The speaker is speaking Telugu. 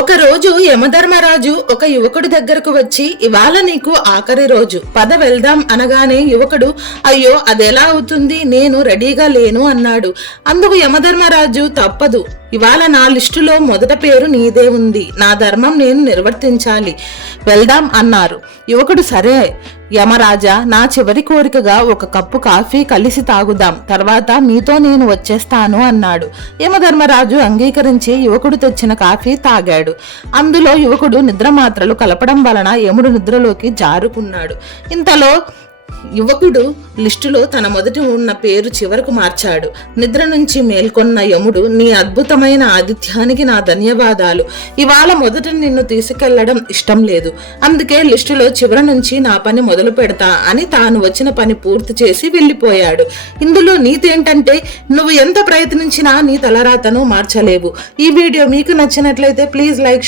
ఒకరోజు యమధర్మరాజు ఒక యువకుడి దగ్గరకు వచ్చి ఇవాళ నీకు ఆఖరి రోజు. పద వెళ్దాం అనగానే యువకుడు అయ్యో అదెలా అవుతుంది? నేను రెడీగా లేను అన్నాడు. అందుకు యమధర్మరాజు తప్పదు. ఇవాళ నా లిస్టులో మొదట పేరు నీదే ఉంది. నా ధర్మం నేను నిర్వర్తించాలి. వెళ్దాం అన్నారు. యువకుడు సరే. యమరాజా నా చివరి కోరికగా ఒక కప్పు కాఫీ కలిసి తాగుదాం. తర్వాత మీతో నేను వచ్చేస్తాను అన్నాడు. యమధర్మరాజు అంగీకరించి యువకుడు తెచ్చిన కాఫీ తాగాడు. అందులో యువకుడు నిద్ర మాత్రలు కలపడం వలన యముడు నిద్రలోకి జారుకున్నాడు. ఇంతలో యువకుడు లిస్టులో తన మొదటి ఉన్న పేరు చివరకు మార్చాడు. నిద్ర నుంచి మేల్కొన్న యముడు నీ అద్భుతమైన ఆతిథ్యానికి నా ధన్యవాదాలు. ఇవాళ మొదట నిన్ను తీసుకెళ్ళడం ఇష్టం లేదు. అందుకే లిస్టులో చివర నుంచి నా పని మొదలు పెడతా అని తాను వచ్చిన పని పూర్తి చేసి వెళ్ళిపోయాడు. ఇందులో నీతేంటంటే నువ్వు ఎంత ప్రయత్నించినా నీ తలరాతను మార్చలేవు. ఈ వీడియో మీకు నచ్చినట్లయితే ప్లీజ్ లైక్